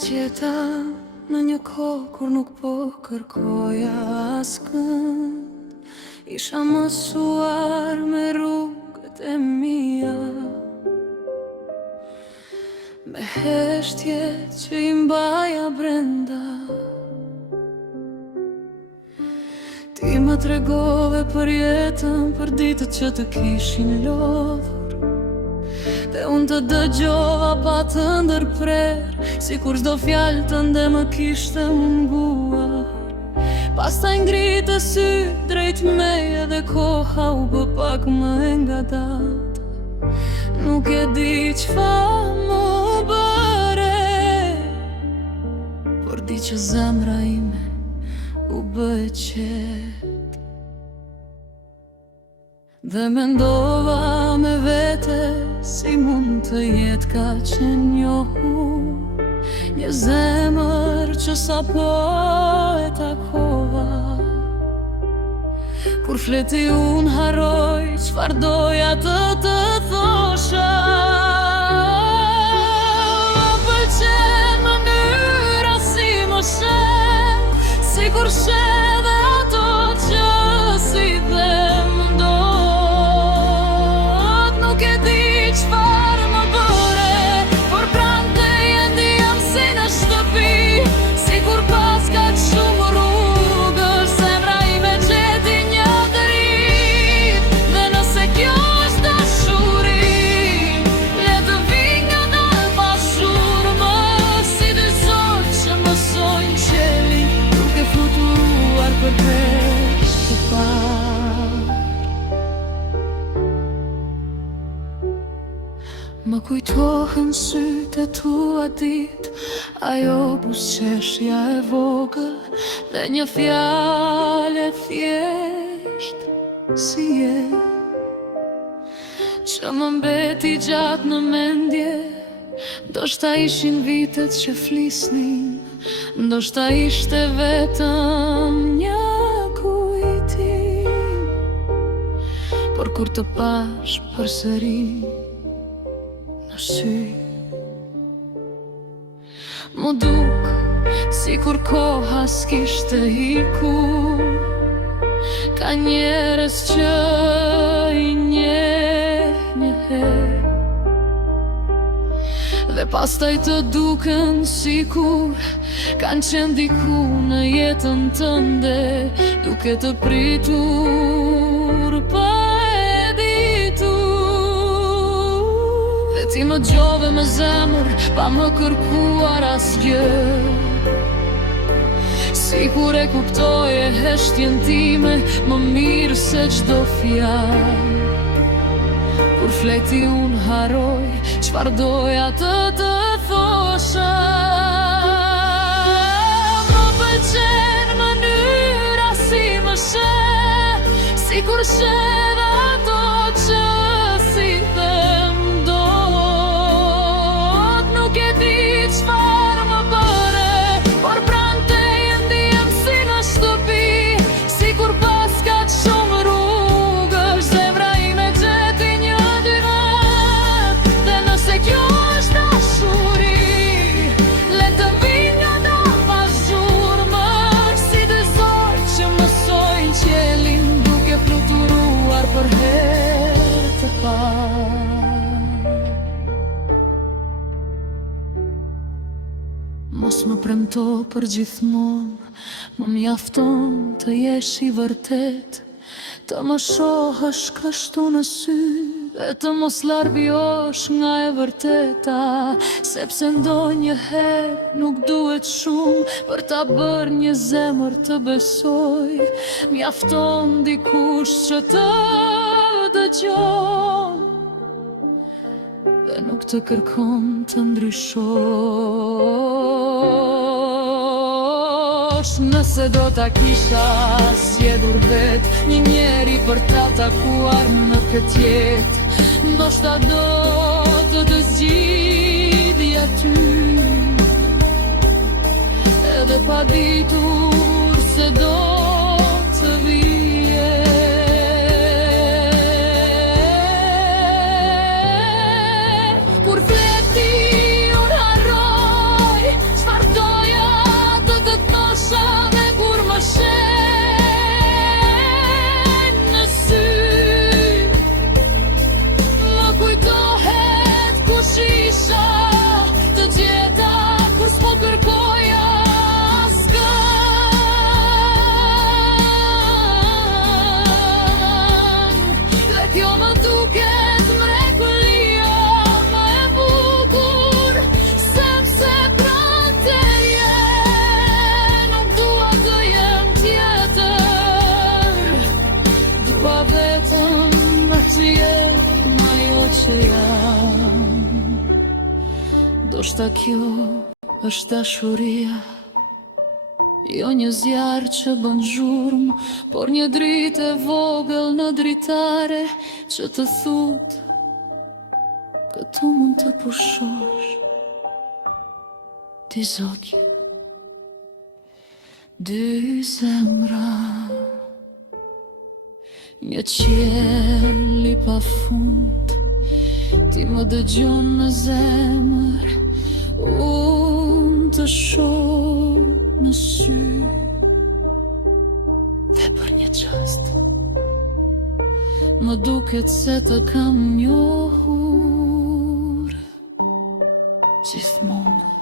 Gjeta në një kohë kur nuk po kërkoja askënd. Isha mësuar me rrugët e mia, me heshtjet që i mbaja brenda. Ti më tregove për jetën, për ditët që të kishin lodhur, dhe unë të dëgjova pa të ndërprer, sikur çdo fjalë tënde më kishte munguar. Pastaj ngrite sy drejt meje dhe koha u bë pak më e ngadalt. Nuk e di çfarë më bëre, por di që zemra ime u bë e qetë. Dhe mendova me vete, si mund të jetë kaq e njohur një zemër që sapo e takova. Kur fleti unë harroj çfarë doja të thosha. Më pëlqen mënyra si më sheh, sikur sheh dhe ato që si them dot. Nuk e di çfarë më bëre, por prandej e ndiem si në shtëpi, sikur pas kaq shumë rrugësh zemra ime gjeti një drit. Dhe nëse kjo është dashuri, le të vi nga dal pashurmë, si dy zorë që mësojnë qelin, duke fluturuar për herë të parë. Më kujtohen sytë e tua dit, ajo buzëqeshja e vogël, dhe një fjalë e thjesht si je, që më mbeti gjatë në mendje. Ndoshta ishin vitet që flisnin, ndoshta ishte vetëm një kujtim, por kur të pash përsëri në sy, më duk sikur koha s'kishte ikur. Ka njerëz që i njeh një herë, dhe pastaj të duken sikur kanë qenë diku në jetën tënde, duke të pritur pa e ditur. Dhe ti më gjove me zemër pa më kërkuar asgjë, sikur e kuptoje heshtjen time më mirë se çdo fjalë. Kur fleti unë harroj çfarë doja të thosha. Më pëlqen mënyra si më sheh, sikur sheh dhe ato që si them dot. Nuk e di çfarë më bëre, por prandej e ndiem si në shtëpi, sikur pas kaq shumë rrugësh zemra ime gjeti një dyrat. Dhe nëse kjo është dashuri, le të vi nga dal pashurmë, si dy zorë që mësojnë qelin, duke fluturuar për herë të parë. Mos më premto për gjithmonë, më mjafton të jesh i vërtet, të më shohësh kështu në sy, dhe të mos largosh nga e vërteta, sepse ndonjëherë nuk duhet shumë për ta bërë një zemër të besoj. Mjafton dikush që të dëgjon dhe nuk të kërkon të ndryshosh. Nëse do ta kisha zgjedhur vet një njeri për ta takuar në këtë jetë, ndoshta do të zgjidhja ty, edhe pa ditur se do të vije. Kur fleti unë harroj çfarë Ndoshta kjo është dashuria, jo një zjarr që bën zhurmë, por një dritë e vogël në dritare që të thut këtu mund të pushosh. Ti zogje, dy zemra, një qiell i pafund. Ti më dëgjon në zemër, unë të shoh në sy. Dhe për një çast më duket se të kam njohur gjithmonë.